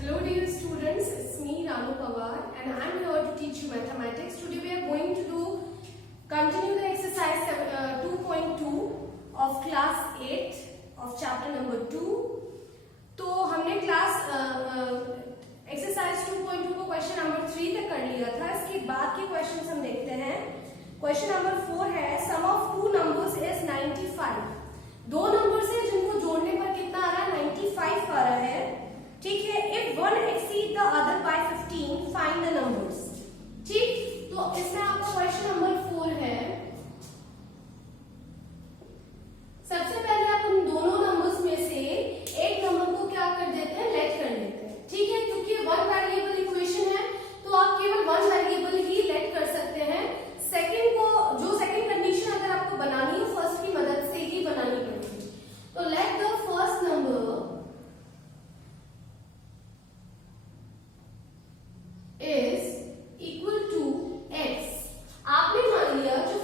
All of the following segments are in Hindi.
Hello dear students, it's me Ranu Pawar and I am here to teach you mathematics. Today we are going to continue the exercise 2.2 of class 8 of chapter number 2. तो हमने क्लास एक्सरसाइज 2.2 को क्वेश्चन नंबर 3 तक कर लिया था. इसके बाद के क्वेश्चंस हम देखते हैं. क्वेश्चन नंबर 4 है सम ऑफ टू नंबर्स इज 95. दो नंबर्स है जिनको जोड़ने पर कितना आ रहा है 95 आ रहा है. ठीक है. If one exceed the other by 15 find the numbers. ठीक. तो इसमें आपका क्वेश्चन नंबर 4 है. सबसे पहले आप उन दोनों नंबर्स में से एक नंबर को क्या कर देते हैं, लेट कर लेते हैं. ठीक है. क्योंकि वन वेरिएबल इक्वेशन है तो आप केवल वन वेरिएबल ही लेट कर सकते हैं. सेकंड को जो सेकंड कंडीशन अगर आपको बनानी है फर्स्ट की मदद से ही बनानी पड़ेगी. तो let the first number is equal to x. आपने मान लिया जो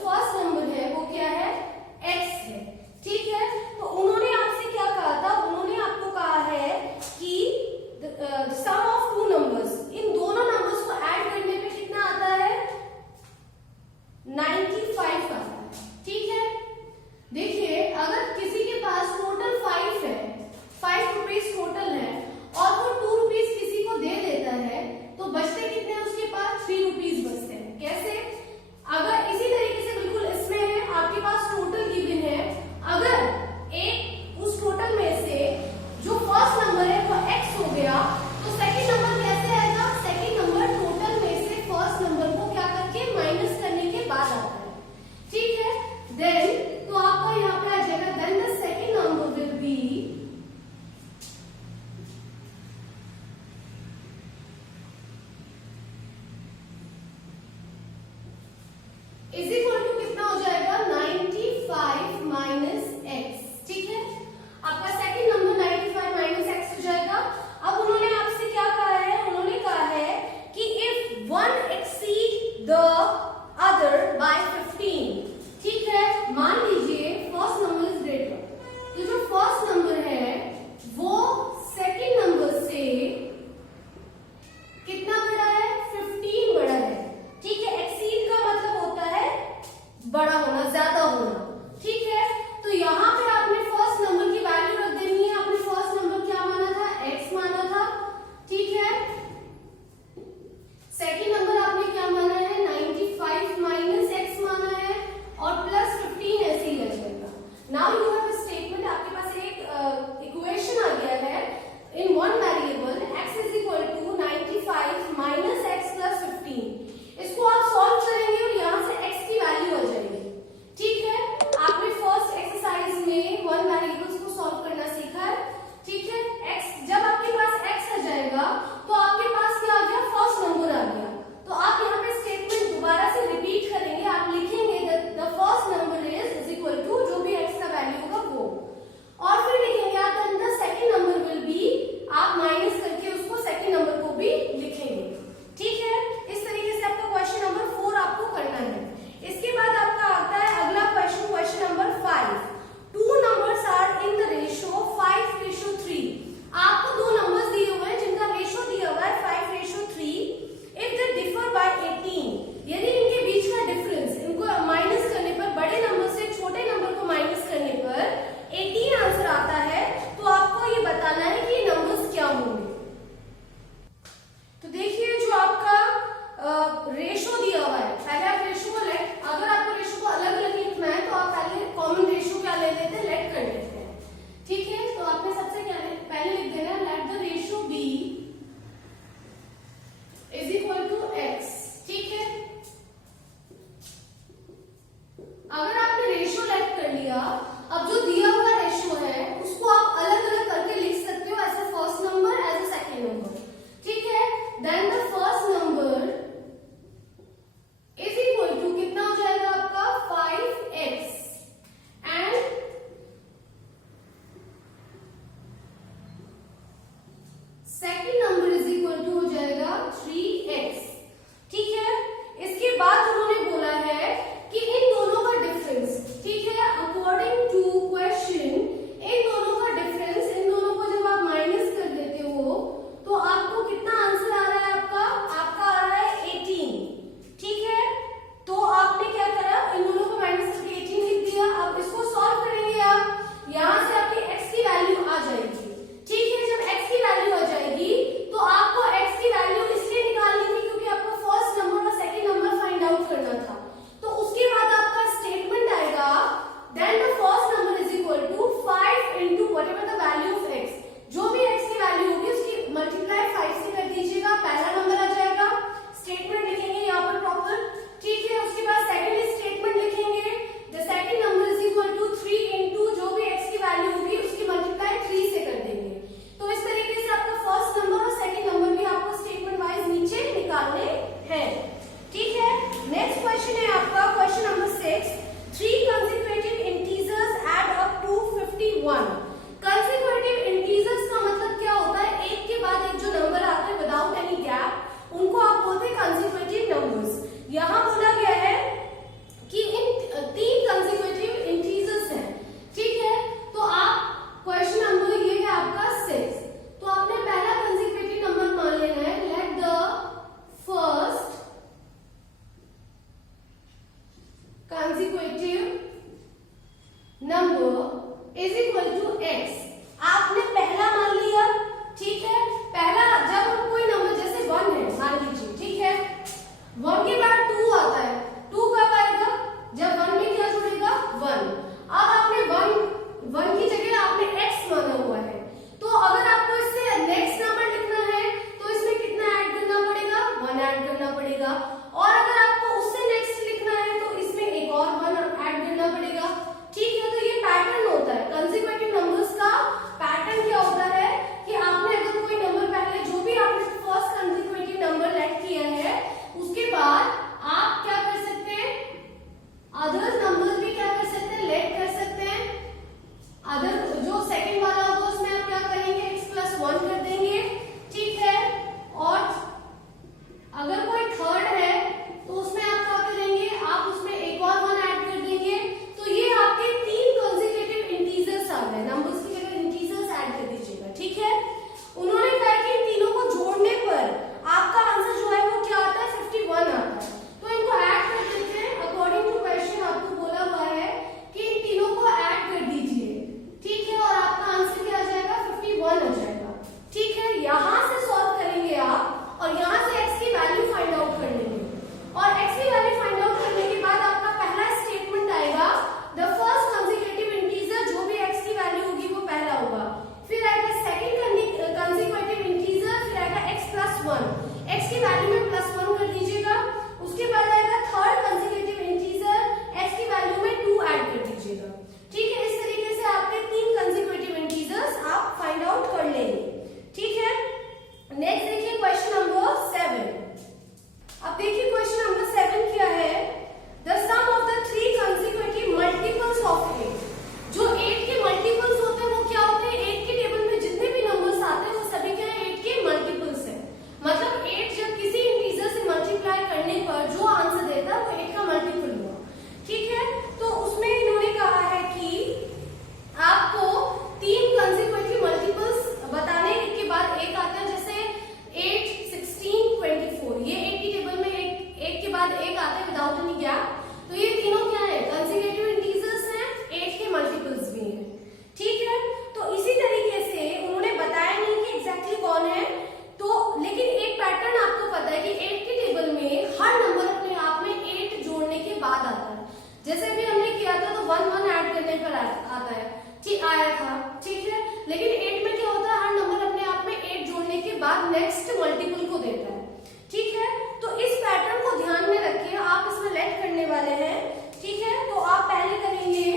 नेक्स्ट मल्टीपल को देता है। ठीक है, तो इस पैटर्न को ध्यान में रखिए, आप इसमें लेट करने वाले हैं। ठीक है, तो आप पहले करेंगे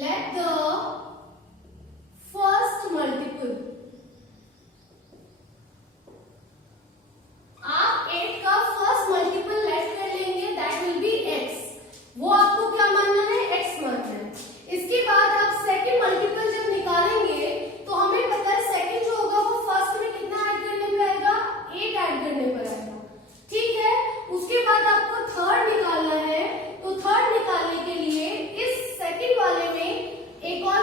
लेट द फर्स्ट मल्टीपल। आप 8 का फर्स्ट मल्टीपल लेट कर लेंगे, दैट विल बी x। वो आपको क्या मानना है? x मानना है। इसके बाद आप सेकंड मल्टीपल जब निकालेंगे तो हमें पता है सेकंड जो होगा वो फर्स्ट में कितना ऐड करने पे आएगा? 8 ऐड करने पर आएगा। ठीक है, उसके बाद आपको थर्ड निकालना है, तो थर्ड निकालने के लिए इस सेकंड वाले में एक और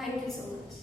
Thank you so much.